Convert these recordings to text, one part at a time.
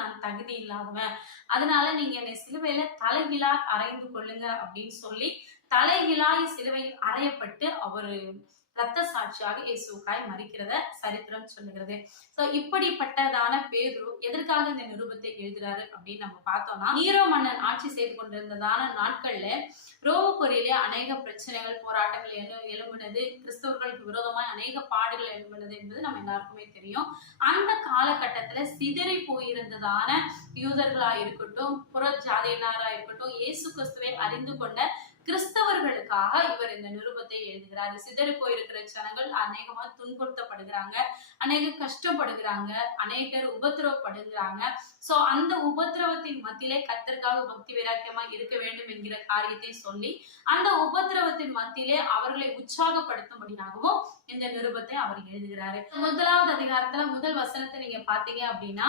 நான் தகுதி இல்லாதவன், அதனால நீங்க என்னை சிலுவையில தலைகீழா அறைந்து கொள்ளுங்க அப்படின்னு சொல்லி தலைகீழாய் சிலுவையில் அறையப்பட்டு அவரு ரத்த சாட்சியாக இயேசுக்காய் மரிக்கிறத சரித்திரம் சொல்லுகிறது. சோ இப்படிப்பட்டதான பேதுரு எதற்காக இந்த நிருபத்தை எழுதுறாரு அப்படின்னு நம்ம பார்த்தோம்னா, நீரோ மன்னன் ஆட்சி செய்து கொண்டிருந்ததான நாட்கள்ல ரோமபுரியிலே அநேக பிரச்சனைகள் போராட்டங்கள் எழும்பினது, கிறிஸ்தவர்களுக்கு விரோதமாய் அநேக பாடுகள் எழும்பினது என்பது நம்ம எல்லாருக்குமே தெரியும். அந்த காலகட்டத்துல சிதறி போயிருந்ததான யூதர்களா இருக்கட்டும், புற ஜாதியினரா இருக்கட்டும், இயேசு கிறிஸ்துவை அறிந்து கொண்ட கிறிஸ்தவர்களுக்காக இவர் இந்த நிருபத்தை எழுதுகிறார். சிதறி போயிருக்கிற ஜனங்கள் அநேகமா துன்புறுத்தப்படுகிறாங்க, அநேக கஷ்டப்படுகிறாங்க, அநேகர் உபத்திரவப்படுகிறாங்க. சோ அந்த உபத்திரவத்தின் மத்தியிலே கர்த்தருக்காக பக்தி வைராக்கியமா இருக்க வேண்டும் என்கிற காரியத்தை சொல்லி அந்த உபத்திரவத்தின் மத்தியிலே அவர்களை உற்சாகப்படுத்தும்படியாகவும் இந்த நிருபத்தை அவர் எழுதுகிறாரு. முதலாவது அதிகாரத்துல முதல் வசனத்தை நீங்க பாத்தீங்க அப்படின்னா,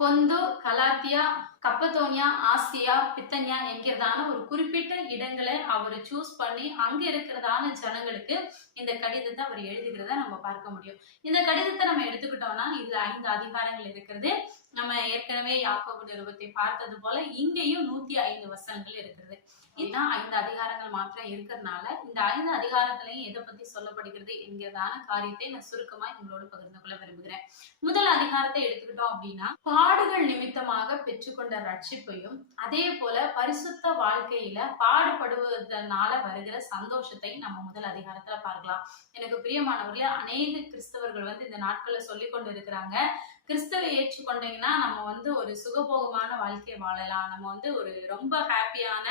பொந்து, கலாத்தியா, கப்பத்தோனியா, ஆசியா, பித்தன்யா என்கிறதான ஒரு குறிப்பிட்ட இடங்களை அவர் சூஸ் பண்ணி அங்க இருக்கிறதான ஜனங்களுக்கு இந்த கடிதத்தை அவர் எழுதுகிறத நம்ம பார்க்க முடியும். இந்த கடிதத்தை நம்ம எடுத்துக்கிட்டோம்னா இதுல 5 அதிகாரங்கள் இருக்கிறது. நம்ம ஏற்கனவே யாக்கோபு நிருபத்தை பார்த்தது போல இங்கேயும் 105 வசனங்கள் இருக்கிறது. இதுதான் 5 அதிகாரங்கள் மாத்திரம் இருக்கிறதுனால இந்த 5 அதிகாரத்திலையும் எதை பத்தி சொல்லப்படுகிறது என்கிறதான காரியத்தை நான் சுருக்கமா உங்களோடு பகிர்ந்து கொள்ள விரும்புகிறேன். முதல் அதிகாரத்தை எடுத்துக்கிட்டோம் அப்படின்னா, பாடுகள் நிமித்தமாக பெற்றுக்கொண்ட ரட்சிப்பையும் அதே போல பரிசுத்த வாழ்க்கையில பாடுபடுவதனால வருகிற சந்தோஷத்தை நம்ம முதல் அதிகாரத்துல பார்க்கலாம். எனக்கு பிரியமானவர்களே, அநேக கிறிஸ்தவர்கள் இந்த நாட்கள்ல சொல்லி கொண்டு இருக்கிறாங்க, கிறிஸ்தவை ஏற்றுக்கொண்டீங்கன்னா நம்ம ஒரு சுகபோகமான வாழ்க்கையை வாழலாம், நம்ம ஒரு ரொம்ப ஹாப்பியான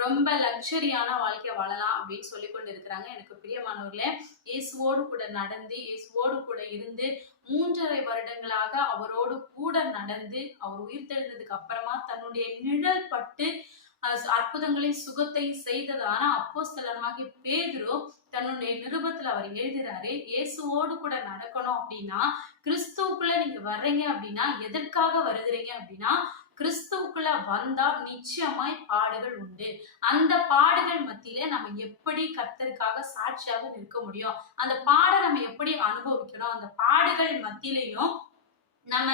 ரொம்ப லக்ஸரியான வாழ்க்கையை வாழலாம் அப்படின்னு சொல்லி கொண்டு இருக்கிறாங்க. எனக்கு பிரியமானவர்களே, இயேசுவோடு கூட நடந்து இயேசுவோடு கூட இருந்து 3.5 வருடங்களாக அவரோடு கூட நடந்து அவர் உயிர்த்தெழுந்ததுக்கு அப்புறமா தன்னுடைய நிழல் பட்டு அற்புதங்களை சுகத்தை செய்ததான அப்போஸ்தலனாகிய பேதுரு தன்னுடைய நிருபத்துல அவர் எழுதுறாரு, இயேசுவோடு கூட நடக்கணும் அப்படின்னா, கிறிஸ்துவுக்குள்ள நீங்க வர்றீங்க அப்படின்னா எதற்காக வருகிறீங்க அப்படின்னா, கிறிஸ்துவுக்குள்ள வந்தா நிச்சயமாய் பாடுகள் உண்டு. அந்த பாடுகள் மத்தியில நம்ம எப்படி கர்த்தருக்காக சாட்சியாக நிற்க முடியும், அந்த பாடை நம்ம எப்படி அனுபவிக்கணும், அந்த பாடுகள் மத்தியிலையும் நம்ம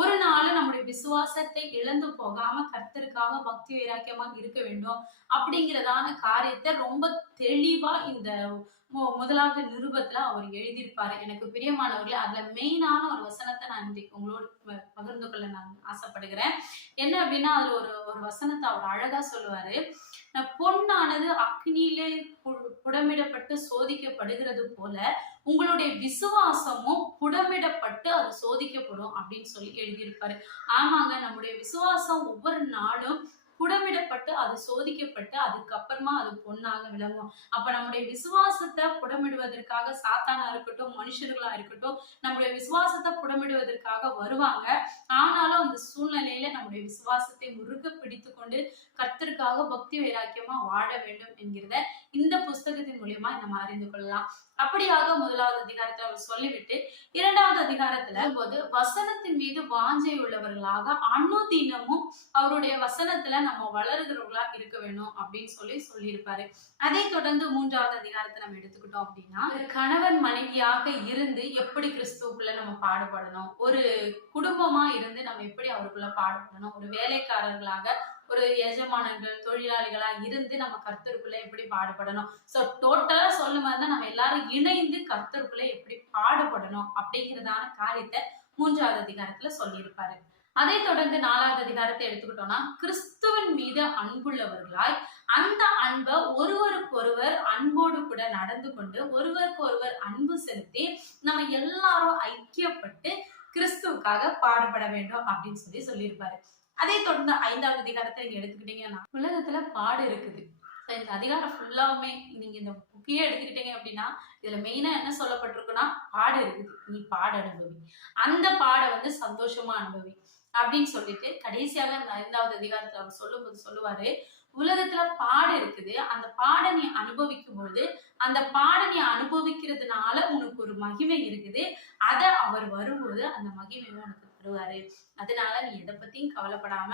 ஒரு நாள் நம்முடைய விசுவாசத்தை இழந்து போகாம கர்த்தருக்காக பக்தி வைராக்கியமா இருக்க வேண்டும் அப்படிங்கிறதான காரியத்தை ரொம்ப தெளிவா இந்த முதலாவது நிருபத்துல அவர் எழுதியிருப்பாரு. எனக்கு பிரியமானவர்களே, அதுல மெயினான ஒரு வசனத்தை நான் இன்றைக்கு உங்களோடு பகிர்ந்து கொள்ள நான் ஆசைப்படுகிறேன். என்ன அப்படின்னா, அதுல ஒரு வசனத்தை அவர் அழகா சொல்லுவாரு, பொன்னானது அக்னியிலே புடமிடப்பட்டு சோதிக்கப்படுகிறது போல உங்களுடைய விசுவாசமும் புடமிடப்பட்டு அது சோதிக்கப்படும் அப்படின்னு சொல்லி எழுதியிருப்பாரு. ஆமாங்க, நம்முடைய விசுவாசம் ஒவ்வொரு நாளும் புடமிடப்பட்டு அது சோதிக்கப்பட்டு அதுக்கப்புறமா அது பொன்னாக விளங்கும். அப்ப நம்முடைய விசுவாசத்தை புடமிடுவதற்காக சாத்தானா இருக்கட்டும், மனுஷர்களா இருக்கட்டும், நம்முடைய விசுவாசத்தை புடமிடுவதற்காக வருவாங்க. ஆனாலும் அந்த சூழ்நிலையில நம்முடைய விசுவாசத்தை முறுக பிடித்து கொண்டு கர்த்தருக்காக பக்தி வைராக்கியமா வாழ வேண்டும் என்கிறத இந்த புஸ்தகத்தின் மூலியமா நம்ம அறிந்து கொள்ளலாம். அப்படியாக முதலாவது அதிகாரத்தை அவர் சொல்லிவிட்டு 2வது அதிகாரத்துல போது வசனத்தின் மீது வாஞ்சை உள்ளவர்களாக அனுதினமும் அவருடைய வசனத்துல நம்ம வளர்கிறவர்களா இருக்க வேணும் அப்படின்னு சொல்லியிருப்பாரு. அதை தொடர்ந்து 3வது அதிகாரத்தை நம்ம எடுத்துக்கிட்டோம் அப்படின்னா, கணவன் மனைவியாக இருந்து எப்படி கிறிஸ்துவுக்குள்ள நம்ம பாடுபடணும், ஒரு குடும்பமா இருந்து நம்ம எப்படி அவருக்குள்ள பாடுபடணும், ஒரு வேலைக்காரர்களாக ஒரு எஜமானர்கள் தொழிலாளிகளா இருந்து நம்ம கர்த்தருக்குள்ள எப்படி பாடுபடணும். சோ டோட்டலா சொல்லும் போது நம்ம எல்லாரும் இணைந்து கர்த்தருக்குள்ள எப்படி பாடுபடணும் அப்படிங்கிறதான காரியத்தை 3வது அதிகாரத்துல சொல்லியிருப்பாரு. அதை தொடர்ந்து 4வது அதிகாரத்தை எடுத்துக்கிட்டோம்னா, கிறிஸ்துவின் மீது அன்புள்ளவர்களாய் அந்த அன்பை ஒருவருக்கொருவர் அன்போடு கூட நடந்து கொண்டு ஒருவருக்கு ஒருவர் அன்பு செலுத்தி நம்ம எல்லாரும் ஐக்கியப்பட்டு கிறிஸ்துவுக்காக பாடுபட வேண்டும் அப்படின்னு சொல்லியிருப்பாரு. அதை தொடர்ந்து 5வது அதிகாரத்தை நீங்க எடுத்துக்கிட்டீங்கன்னா, உலகத்துல பாடு இருக்குது. இந்த அதிகாரம் ஃபுல்லாவுமே நீங்க இந்த புக்கையே எடுத்துக்கிட்டீங்க அப்படின்னா, இதுல மெயினா என்ன சொல்லப்பட்டிருக்குன்னா, பாடு இருக்குது, நீ பாட அனுபவி, அந்த பாட சந்தோஷமா அனுபவி அப்படின்னு சொல்லிட்டு கடைசியாக அந்த 5வது அதிகாரத்துல அவர் சொல்லுவாரு, உலகத்துல பாடு இருக்குது, அந்த பாடை நீ அனுபவிக்கும் போது அந்த பாடை நீ அனுபவிக்கிறதுனால உனக்கு ஒரு மகிமை இருக்குது, அத அவர் வரும்போது அந்த மகிமையை உனக்கு தருவாரு. அதனால நீ எதை பத்தியும் கவலைப்படாம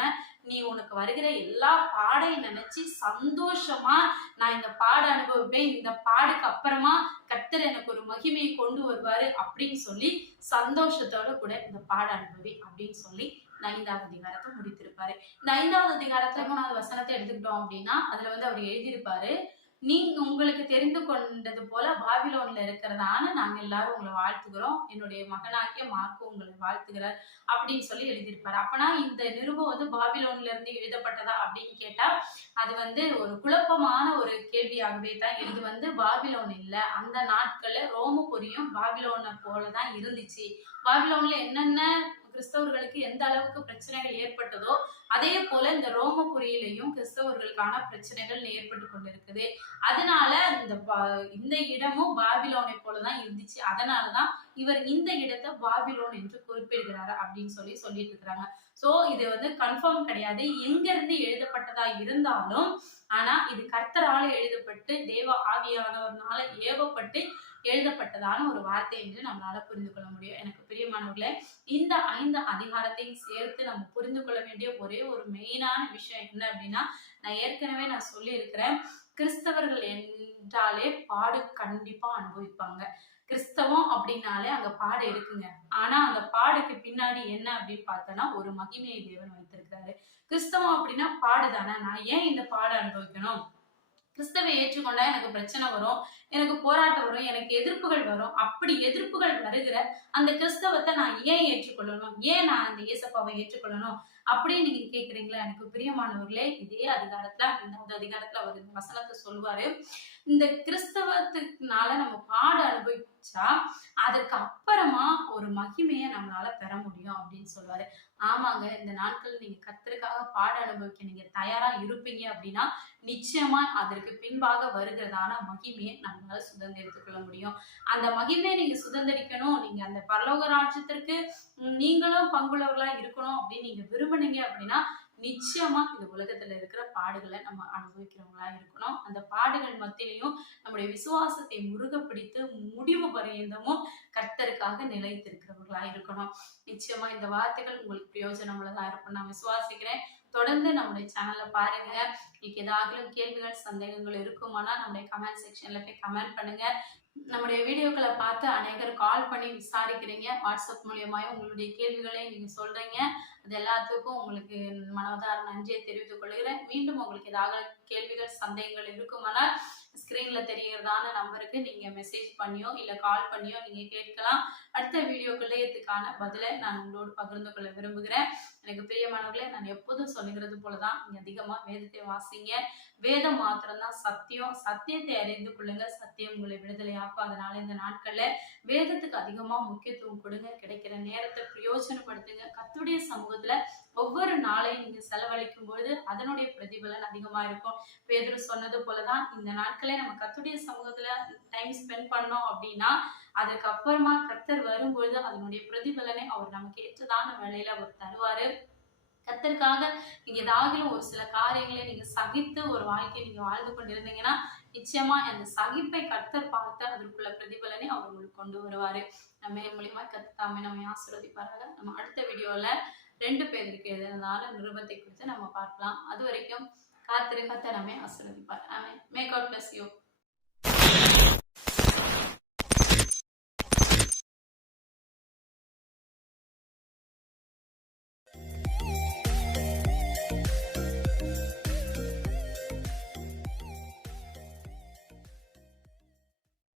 நீ உனக்கு வருகிற எல்லா பாடையும் நினைச்சு சந்தோஷமா நான் இந்த பாட அனுபவிப்பேன், இந்த பாடுக்கு அப்புறமா கர்த்தர் எனக்கு ஒரு மகிமையை கொண்டு வருவாரு அப்படின்னு சொல்லி சந்தோஷத்தோட கூட இந்த பாட அனுபவி அப்படின்னு சொல்லி இந்த 5வது அதிகாரத்தை முடித்திருப்பாரு. இந்த 5வது அதிகாரத்துல 3வது வசனத்தை எடுத்துக்கிட்டோம் அப்படின்னா அதுல அவர் எழுதியிருப்பாரு, நீங்க உங்களுக்கு தெரிந்து கொண்டது போல பாபிலோன்ல இருக்கிறதான நாங்க எல்லாரும் உங்களை வாழ்த்துகிறோம், என்னுடைய மகனாகிய மார்க்கும் உங்களை வாழ்த்துகிறார் அப்படின்னு சொல்லி எழுதியிருப்பாரு. அப்பனா இந்த நிருபம் பாபிலோன்ல இருந்து எழுதப்பட்டதா அப்படின்னு கேட்டா அது ஒரு குழப்பமான ஒரு கேள்வியாகவே தான். இது பாபிலோன் இல்ல, அந்த நாட்கள்ல ரோமபுரியும் பாபிலோனை போலதான் இருந்துச்சு. பாபிலோன்ல என்னென்ன கிறிஸ்தவர்களுக்கு எந்த அளவுக்கு பிரச்சனைகள் ஏற்பட்டதோ அதே போல இந்த ரோமபுரியிலையும் கிறிஸ்தவர்களுக்கான பிரச்சனைகள் ஏற்பட்டு கொண்டிருக்குது. அதனால இந்த இடமும் பாபிலோனை போலதான் இருந்துச்சு. அதனாலதான் இவர் இந்த இடத்தை பாபிலோன் என்று குறிப்பிடுகிறாரு அப்படின்னு சொல்லிட்டு இருக்கிறாங்க. சோ இது கன்ஃபார்ம் கிடையாது எங்க இருந்து எழுதப்பட்டதா இருந்தாலும், ஆனா இது கர்த்தரால எழுதப்பட்டு தேவ ஆவியானவர்னால ஏவப்பட்டு எழுதப்பட்டதான ஒரு வார்த்தை என்று நம்மளால புரிந்து கொள்ள முடியும். எனக்கு பிரியமானவர்களே, இந்த 5 அதிகாரத்தையும் சேர்த்து நம்ம புரிந்து கொள்ள வேண்டிய ஒரே ஒரு மெயினான விஷயம் என்ன அப்படின்னா, நான் ஏற்கனவே சொல்லி இருக்கிறேன், கிறிஸ்தவர்கள் என்றாலே பாடு கண்டிப்பா அனுபவிப்பாங்க. கிறிஸ்தவம் அப்படின்னாலே அங்க பாடு இருக்குங்க. ஆனா அந்த பாடுக்கு பின்னாடி என்ன அப்படின்னு பார்த்தோம்னா ஒரு மகிமையை தேவன் வைத்திருக்கிறாரு. கிறிஸ்தவம் அப்படின்னா பாடு தானே, நான் ஏன் இந்த பாடு அனுபவிக்கணும்? கிறிஸ்தவை ஏற்றுக்கொண்டா எனக்கு பிரச்சனை வரும், எனக்கு போராட்டம் வரும், எனக்கு எதிர்ப்புகள் வரும். அப்படி எதிர்ப்புகள் வருகிற அந்த கிறிஸ்தவத்தை நான் ஏன் ஏற்றுக்கொள்ளணும்? ஏன் நான் அந்த இயேசப்பாவை ஏற்றுக்கொள்ளணும் அப்படின்னு நீங்க கேக்குறீங்களா? எனக்கு பிரியமானவர்களே, இதே அதிகாரத்துல 5வது அதிகாரத்துல அவர் இந்த வசனத்தை சொல்லுவாரு, இந்த கிறிஸ்தவத்துக்குனால நம்ம பாடு அனுபவிச்சா அதற்கு அப்புறமா ஒரு மகிமையை நம்மளால பெற முடியும் அப்படின்னு சொல்லுவாரு. ஆமாங்க, இந்த நாட்கள் நீங்க கர்த்தருக்காக பாட அனுபவிக்க நீங்க தயாரா இருப்பீங்க அப்படின்னா நிச்சயமா அதற்கு பின்பாக வருகிறதான மகிமையை நம்மளால சுதந்திரித்துக் கொள்ள முடியும். அந்த மகிமையை நீங்க சுதந்திரிக்கணும், நீங்க அந்த பரலோக ராஜ்யத்திற்கு நீங்களும் பங்குள்ளவர்களா இருக்கணும் அப்படின்னு நீங்க விரும்புனீங்க அப்படின்னா நிச்சயமா இந்த உலகத்துல இருக்கிற பாடுகளை நம்ம அனுபவிக்கிறவங்களா இருக்கணும். அந்த பாடுகள் மத்தியிலையும் நம்முடைய விசுவாசத்தை முருக பிடித்து முடிவு பரியந்தமும் கர்த்தருக்காக நிலைத்திருக்கிறவர்களா இருக்கணும். நிச்சயமா இந்த வார்த்தைகள் உங்களுக்கு பிரயோஜனம் உள்ளதா இருக்கும் நான் விசுவாசிக்கிறேன். தொடர்ந்து நம்முடைய சேனல்ல பாருங்க. உங்களுக்கு ஏதாவது கேள்விகள் சந்தேகங்கள் இருக்குமானா நம்முடைய கமெண்ட் செக்ஷன்ல போய் கமெண்ட் பண்ணுங்க. நம்முடைய வீடியோக்களை பார்த்து அநேகர் கால் பண்ணி விசாரிக்கிறீங்க. வாட்ஸ்அப் மூலியமாயும் உங்களுடைய கேள்விகளை நீங்க சொல்றீங்க. அது எல்லாத்துக்கும் உங்களுக்கு மனதார நன்றியை தெரிவித்துக் கொள்கிறேன். மீண்டும் உங்களுக்கு ஏதாவது கேள்விகள் சந்தேகங்கள் இருக்குமானால் ஸ்கிரீன்ல தெரிகிறதான நம்பருக்கு நீங்க மெசேஜ் பண்ணியோ இல்ல கால் பண்ணியோ நீங்க கேட்கலாம். அடுத்த வீடியோக்களே இதுக்கான பதிலை நான் உங்களோடு பகிர்ந்து கொள்ள விரும்புகிறேன். எனக்கு பிரியமானவர்களே, நான் எப்போதும் சொல்லுகிறது போலதான் நீங்க அதிகமா வேதத்தை வாசிங்க. வேதம் மாத்திரம்தான் சத்தியம். சத்தியத்தை அறிந்து கொள்ளுங்க, சத்தியம் உங்களை விடுதலையாக்கும். அதனால இந்த நாட்கள்ல வேதத்துக்கு அதிகமா முக்கியத்துவம் கொடுங்க. கிடைக்கிற நேரத்தை பிரயோஜனப்படுத்துங்க. கர்த்தருடைய சமூகத்துல ஒவ்வொரு நாளையும் நீங்க செலவழிக்கும் பொழுது அதனுடைய பிரதிபலன் அதிகமா இருக்கும். பேதுரு சொன்னது போலதான் இந்த நாட்களே நம்ம கர்த்தருடைய சமூகத்துல டைம் ஸ்பெண்ட் பண்ணோம் அப்படின்னா அதுக்கு அப்புறமா கர்த்தர் வரும்பொழுது அதனுடைய பிரதிபலனை அவர் நமக்கு ஏற்றதான வேலையில அவர் தருவாரு. கர்த்தருக்காக நீங்க ஏதாவது ஒரு சில காரியங்களை நீங்க சகித்து ஒரு வாழ்க்கையை நீங்க வாழ்ந்து கொண்டிருந்தீங்கன்னா நிச்சயமா அந்த சகிப்பை கர்த்தர் பார்த்து அதற்குள்ள பிரதிபலனை அவர் உங்களுக்கு கொண்டு வருவாரு. நம்ம மூலியமா கர்த்தாமே நம்ம ஆசீர்வதிப்பாராக. நம்ம அடுத்த வீடியோல 2 பேருக்கு எழுதினாலும் நிருபத்தை குறித்து நம்ம பார்க்கலாம். அது வரைக்கும் கர்த்தர் நம்மை ஆசீர்வதிப்பார். ஆமென். May God bless you.